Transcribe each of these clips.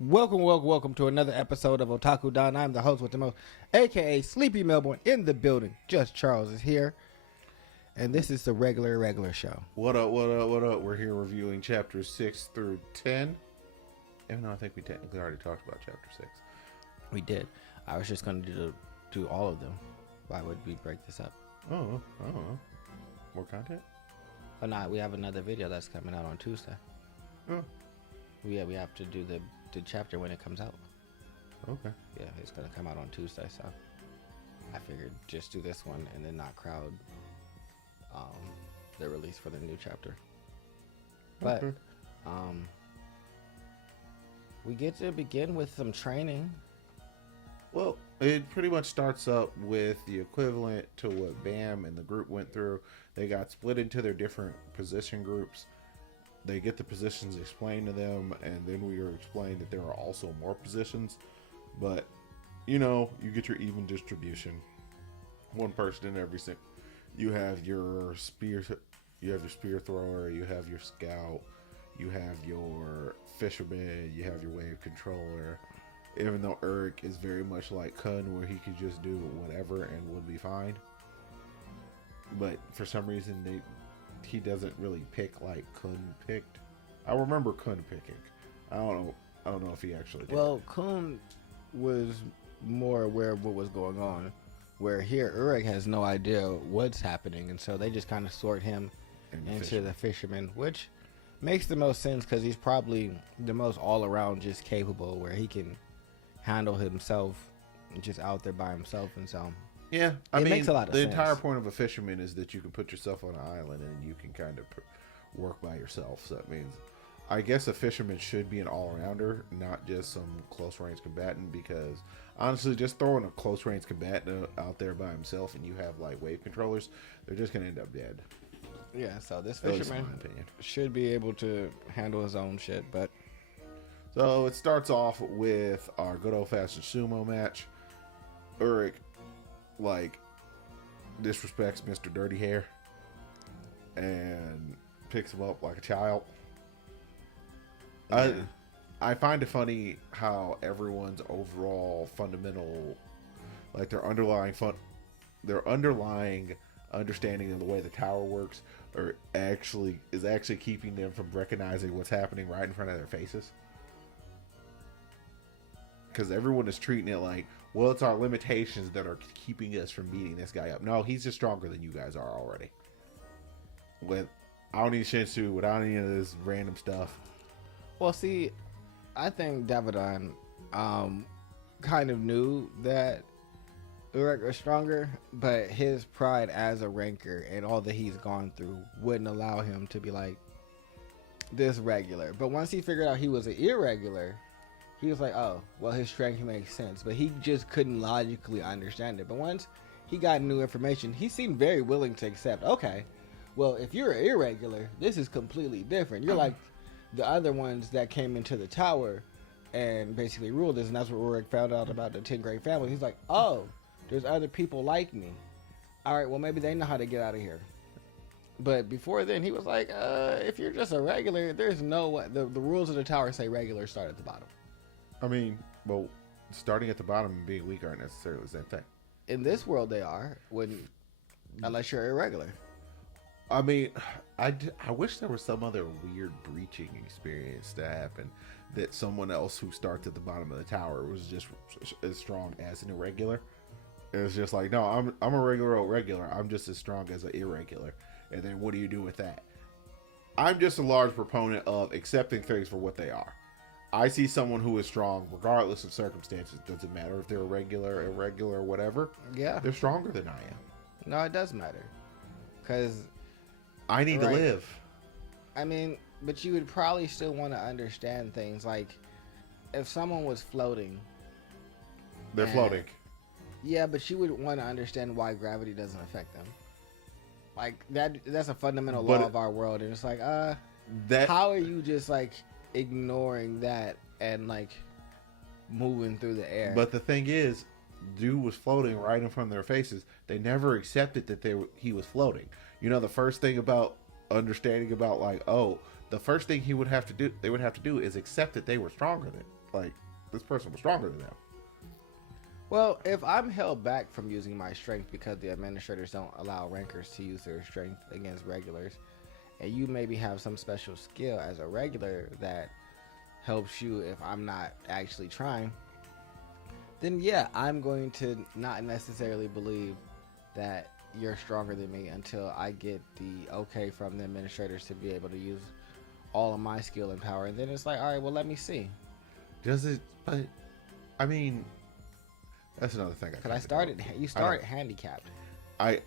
Welcome to another episode of Otaku Don. I'm the host with the most, aka Sleepy Melbourne, in the building. Just Charles is here, and this is the regular show. What up? We're here reviewing chapters 6 through 10. Even though I think we technically already talked about chapter 6. We did. I was just going to do all of them. Why would we break this up? Oh, more content? Oh, no, we have another video that's coming out on Tuesday. Oh. Yeah, we have to do the chapter when it comes out. Okay. Yeah, it's going to come out on Tuesday, so I figured just do this one and then not crowd the release for the new chapter. But we get to begin with some training. Well, it pretty much starts up with the equivalent to what Bam and the group went through. They got split into their different position groups. They get the positions explained to them, and then we are explained that there are also more positions. But, you know, you get your even distribution. One person in every single. You have your spear thrower, you have your scout, you have your fisherman, you have your wave controller. Even though Urek is very much like Kun, where he could just do whatever and would be fine. But for some reason, he doesn't really pick like Kun picked. I remember Kun picking. I don't know if he actually did. Well, Kun was more aware of what was going on, where here Urek has no idea what's happening, and so they just kind of sort him into the fisherman, which makes the most sense because he's probably the most all-around just capable, where he can handle himself just out there by himself, and so yeah, I mean, makes a lot of the sense. entire point of a fisherman is that you can put yourself on an island and you can kind of work by yourself. So that means, I guess, a fisherman should be an all-rounder, not just some close-range combatant. Because honestly, just throwing a close-range combatant out there by himself and you have like wave controllers, they're just gonna end up dead. Yeah, so this fisherman should be able to handle his own shit, but. So it starts off with our good old-fashioned sumo match. Urek, like, disrespects Mr. Dirty Hair and picks him up like a child. Yeah. I find it funny how everyone's overall fundamental, like their underlying understanding of the way the tower works is actually keeping them from recognizing what's happening right in front of their faces. Because everyone is treating it like, well, it's our limitations that are keeping us from beating this guy up. No, he's just stronger than you guys are already. Without any Shinsu, without any of this random stuff. Well, see, I think Davidan kind of knew that Urek was stronger, but his pride as a ranker and all that he's gone through wouldn't allow him to be like this regular. But once he figured out he was an irregular, he was like, oh, well, his strength makes sense. But he just couldn't logically understand it. But once he got new information, he seemed very willing to accept, okay, well, if you're irregular, this is completely different. You're like the other ones that came into the tower and basically ruled this. And that's what Urek found out about the 10 Great Families. He's like, oh, there's other people like me. All right, well, maybe they know how to get out of here. But before then, he was like, if you're just a regular, there's no way. The rules of the tower say regular start at the bottom. I mean, well, starting at the bottom and being weak aren't necessarily the same thing. In this world, they are, unless you're irregular. I mean, I wish there was some other weird breaching experience to happen, that someone else who starts at the bottom of the tower was just as strong as an irregular. It's just like, no, I'm a regular. I'm just as strong as an irregular. And then what do you do with that? I'm just a large proponent of accepting things for what they are. I see someone who is strong, regardless of circumstances. Doesn't matter if they're irregular, whatever. Yeah. They're stronger than I am. No, it does matter. Because I need to live. I mean, but you would probably still want to understand things. Like, if someone was floating. They're floating. Yeah, but you would want to understand why gravity doesn't affect them. Like, that's a fundamental law of our world. And it's like, how are you just, like, ignoring that and like moving through the air? But the thing is, dude was floating right in front of their faces. They never accepted that he was floating. You know, the first thing about understanding about like, oh, the first thing they would have to do is accept that they were stronger like this person was stronger than them. Well, if I'm held back from using my strength because the administrators don't allow rankers to use their strength against regulars, and you maybe have some special skill as a regular that helps you if I'm not actually trying, then yeah, I'm going to not necessarily believe that you're stronger than me until I get the okay from the administrators to be able to use all of my skill and power. And then it's like, all right, well, let me see. Does it? But I mean, that's another thing. Because I started, you started handicapped.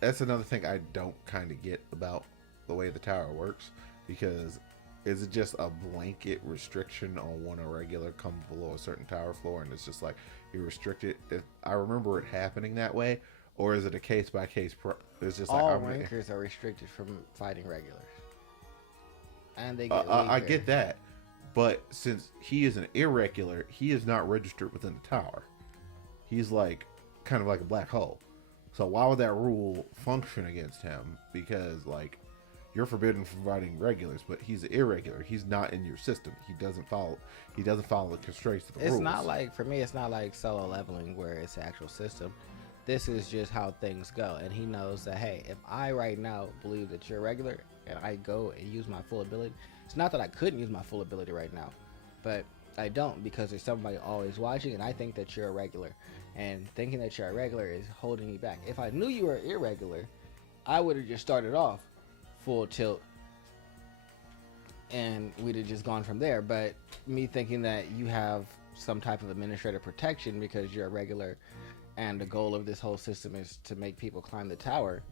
That's another thing I don't kind of get about the way the tower works, because is it just a blanket restriction on when a regular comes below a certain tower floor, and it's just like you're restricted? If I remember it happening that way, or is it a case by case? It's just like all rankers are restricted from fighting regulars, and they get I get that, but since he is an irregular, he is not registered within the tower. He's like kind of like a black hole. So why would that rule function against him? Because like you're forbidden from fighting regulars, but he's irregular. He's not in your system. He doesn't follow the constraints of the rules. It's not like, for me, it's not like solo leveling where it's the actual system. This is just how things go, and he knows that, hey, if I right now believe that you're regular and I go and use my full ability, it's not that I couldn't use my full ability right now, but I don't, because there's somebody always watching, and I think that you're a regular, and thinking that you're a regular is holding me back. If I knew you were irregular, I would have just started off full tilt and we'd have just gone from there. But me thinking that you have some type of administrative protection because you're a regular, and the goal of this whole system is to make people climb the tower.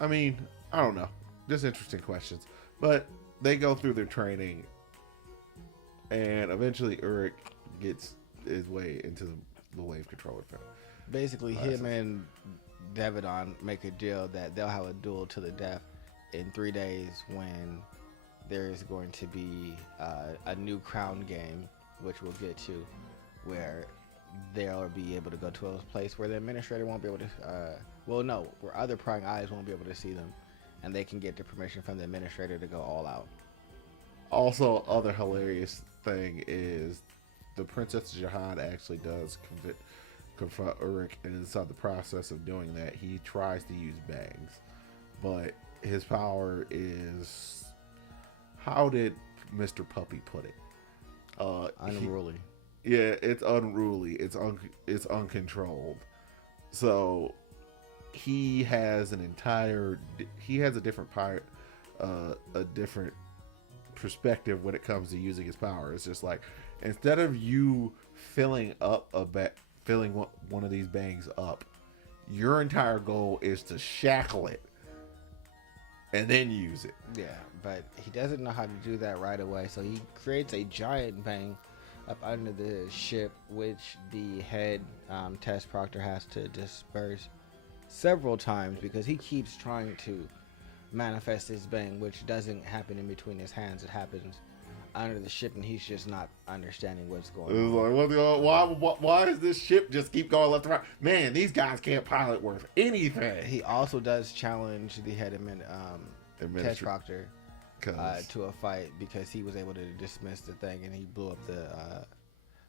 I mean, I don't know. Just interesting questions. But they go through their training, and eventually Urek gets his way into the wave controller. Basically, him and Devidon make a deal that they'll have a duel to the death in 3 days, when there's going to be a new crown game, which we'll get to, where they'll be able to go to a place where the administrator won't be able to, where other prying eyes won't be able to see them, and they can get the permission from the administrator to go all out. Also, other hilarious thing is the Princess Jihad actually does confront Urek, and inside the process of doing that, he tries to use bangs, but his power is, how did Mr. Puppy put it? Unruly. It's unruly. It's uncontrolled. So he has a different different perspective when it comes to using his power. It's just like, instead of you filling one of these bangs up, your entire goal is to shackle it and then use it. Yeah, but he doesn't know how to do that right away, so he creates a giant bang up under the ship, which the head test proctor has to disperse several times, because he keeps trying to manifest his bang, which doesn't happen in between his hands. It happens under the ship, and he's just not understanding what's going on. Like, why does this ship just keep going left and right? Man, these guys can't pilot worth anything. He also does challenge the head test proctor to a fight, because he was able to dismiss the thing, and he blew up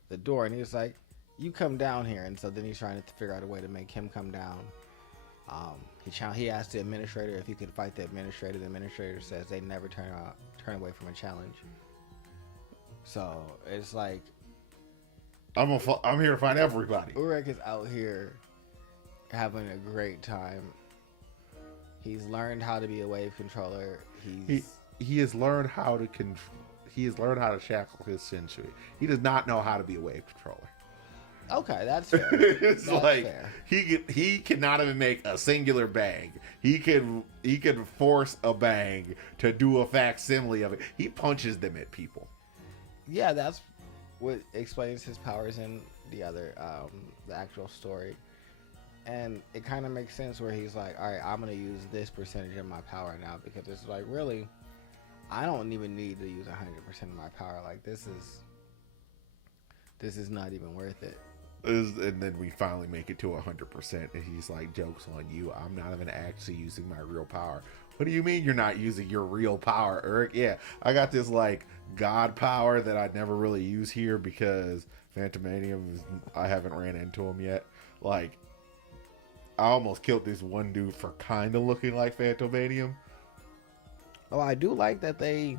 the door, and he was like, you come down here. And so then he's trying to figure out a way to make him come down. He asked the administrator if he could fight the administrator. The administrator says they never turn away from a challenge. So it's like, I'm here to find everybody. Urek is out here having a great time. He's learned how to be a wave controller. He has learned how to shackle his sensui. He does not know how to be a wave controller. Okay, that's fair. It's that's like fair. He cannot even make a singular bang. He can force a bang to do a facsimile of it. He punches them at people. Yeah, that's what explains his powers in the actual story. And it kind of makes sense where he's like, all right, I'm going to use this percentage of my power now, because it's like, really, I don't even need to use 100% of my power. Like, this is not even worth it. And then we finally make it to 100%, and he's like, joke's on you. I'm not even actually using my real power. What do you mean you're not using your real power, Uruk? Yeah, I got this like god power that I never really use here because Phantomanium is, I haven't ran into him yet. Like, I almost killed this one dude for kind of looking like Phantomanium. Oh, I do like that they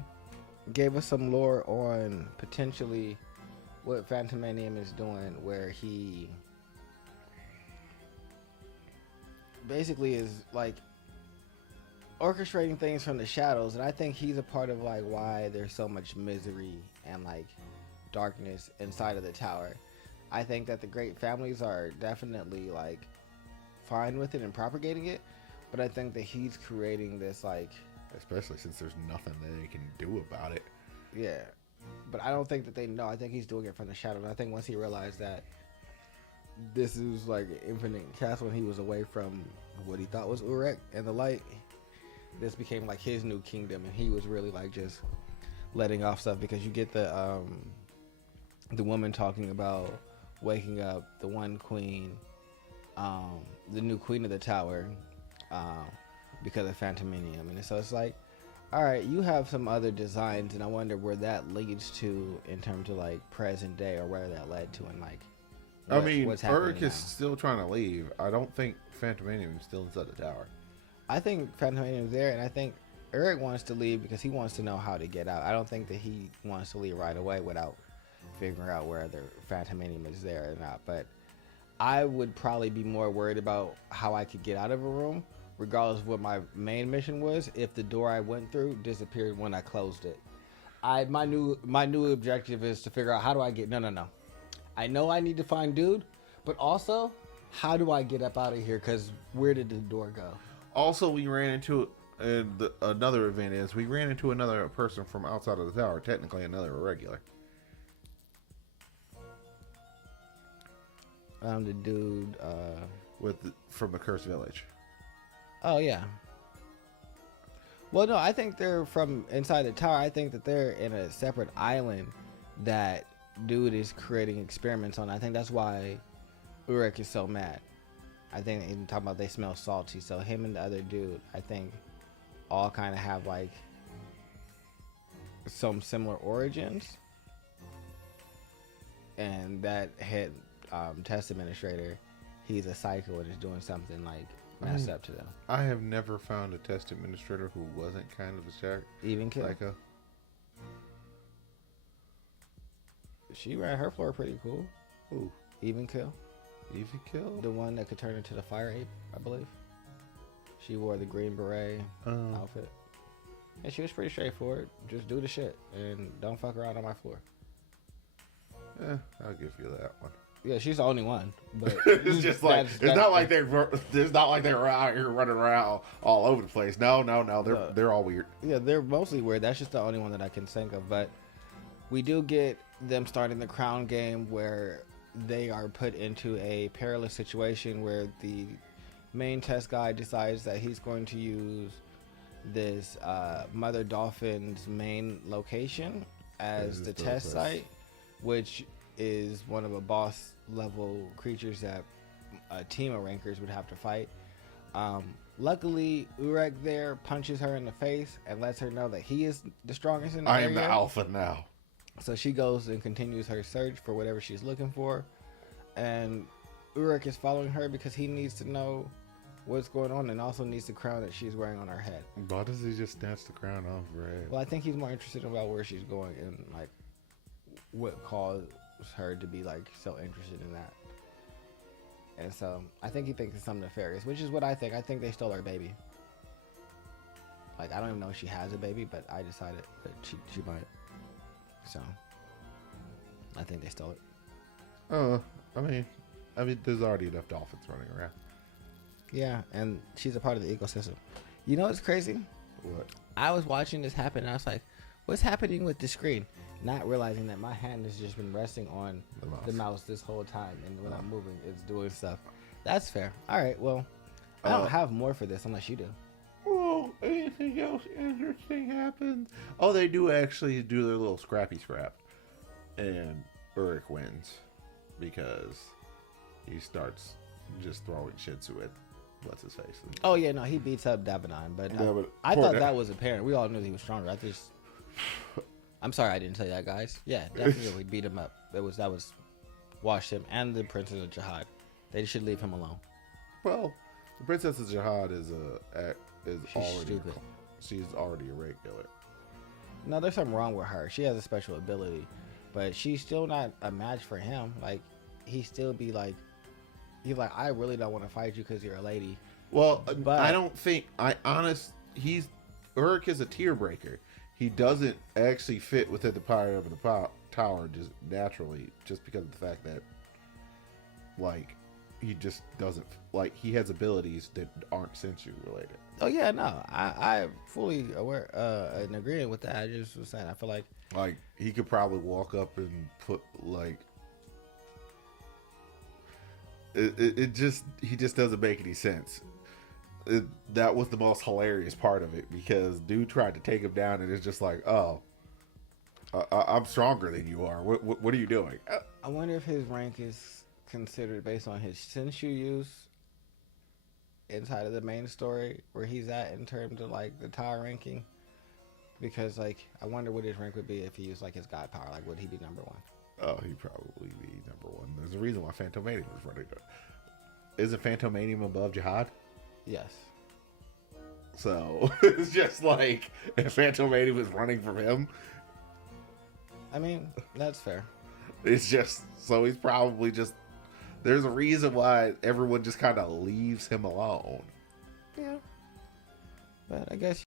gave us some lore on potentially what Phantomanium is doing, where he basically is like orchestrating things from the shadows, and I think he's a part of like why there's so much misery and like darkness inside of the tower. I think that the great families are definitely like fine with it and propagating it, but I think that he's creating this like, especially since there's nothing that they can do about it. yeah, but I don't think that they know. I think he's doing it from the shadows. I think once he realized that this is like an infinite castle and he was away from what he thought was Urek and the light, this became like his new kingdom, and he was really like just letting off stuff, because you get the woman talking about waking up the one queen, the new queen of the tower, because of Phantominium. And so it's like, all right, you have some other designs, and I wonder where that leads to in terms of like present day, or where that led to, and like I mean, Uruk is still trying to leave. I don't think Phantomanium is still inside the tower. I think Phantomanium is there, and I think Uruk wants to leave because he wants to know how to get out. I don't think that he wants to leave right away without figuring out whether Phantomanium is there or not. But I would probably be more worried about how I could get out of a room, regardless of what my main mission was, if the door I went through disappeared when I closed it. My new objective is to figure out how do I get... No. I know I need to find dude, but also, how do I get up out of here? Because where did the door go? Also, we ran into, and another event is, we ran into another person from outside of the tower, technically another irregular. The dude... from the Cursed Village. Oh, yeah. Well, no, I think they're from inside the tower. I think that they're in a separate island that dude is creating experiments on. I think that's why Uruk is so mad. I think even talking about they smell salty. So him and the other dude, I think, all kind of have like some similar origins. And that head test administrator, he's a psycho and is doing something like messed up to them. I have never found a test administrator who wasn't kind of a Even kill. Psycho. She ran her floor pretty cool. Ooh. Even kill. Even kill? The one that could turn into the fire ape, I believe. She wore the green beret outfit. And she was pretty straightforward. Just do the shit and don't fuck around on my floor. I'll give you that one. Yeah, she's the only one. But it's just like it's not like they're out here running around all over the place. No, they're all weird. Yeah, they're mostly weird. That's just the only one that I can think of. But we do get them starting the crown game, where they are put into a perilous situation where the main test guy decides that he's going to use this Mother Dolphin's main location as the test site, which is one of a boss level creatures that a team of rankers would have to fight. Luckily, Uruk there punches her in the face and lets her know that he is the strongest in the area. I am the alpha now. So she goes and continues her search for whatever she's looking for. And Uruk is following her because he needs to know what's going on, and also needs the crown that she's wearing on her head. Why does he just snatch the crown off her head? Well, I think he's more interested about where she's going and like what caused her to be like so interested in that. And so I think he thinks it's something nefarious, which is what I think. I think they stole her baby. Like, I don't even know if she has a baby, but I decided that she might. So I think they stole it. I mean, there's already enough dolphins running around. Yeah, and she's a part of the ecosystem. You know what's crazy? What? I was watching this happen, and I was like, what's happening with the screen? Not realizing that my hand has just been resting on the mouse this whole time, and when I'm moving, it's doing stuff. That's fair. All right, well, I don't have more for this unless you do. Well, anything else interesting happens? Oh, they do actually do their little scrappy scrap. And Uruk wins because he starts just throwing shit to it. what's his face. Oh yeah, no, he beats up Davidan, but Yeah, but I poor thought Da- that was apparent. We all knew he was stronger. I'm sorry I didn't tell you that, guys. Yeah, definitely beat him up. That was washed him and the Princess of Jihad. They should leave him alone. Well, the Princess of Jihad is already stupid. She's already a regular. No, there's something wrong with her. She has a special ability, but she's still not a match for him. Like, he still be like, he's like, I really don't want to fight you because you're a lady. Well, But I don't think Uruk is a tier breaker. He doesn't actually fit within the power of the tower just naturally, just because of the fact that, like, he just doesn't, like, he has abilities that aren't sensu related. oh yeah, no, I fully aware and agreeing with that. I just was saying, I feel like he could probably walk up and put, like, he just doesn't make any sense. That was the most hilarious part of it, because dude tried to take him down and it's just like, oh, I'm stronger than you are. What are you doing? I wonder if his rank is considered based on his sensu use inside of the main story, where he's at in terms of like the tower ranking. Because like, I wonder what his rank would be if he used like his god power. Like, would he be number 1? Oh, he'd probably be number 1. There's a reason why Phantomanium was running. Isn't Phantomanium above Jihad? Yes. So it's just like, if Phantomanium was running from him, I mean, that's fair. it's just, so he's probably just, there's a reason why everyone just kind of leaves him alone. Yeah. But I guess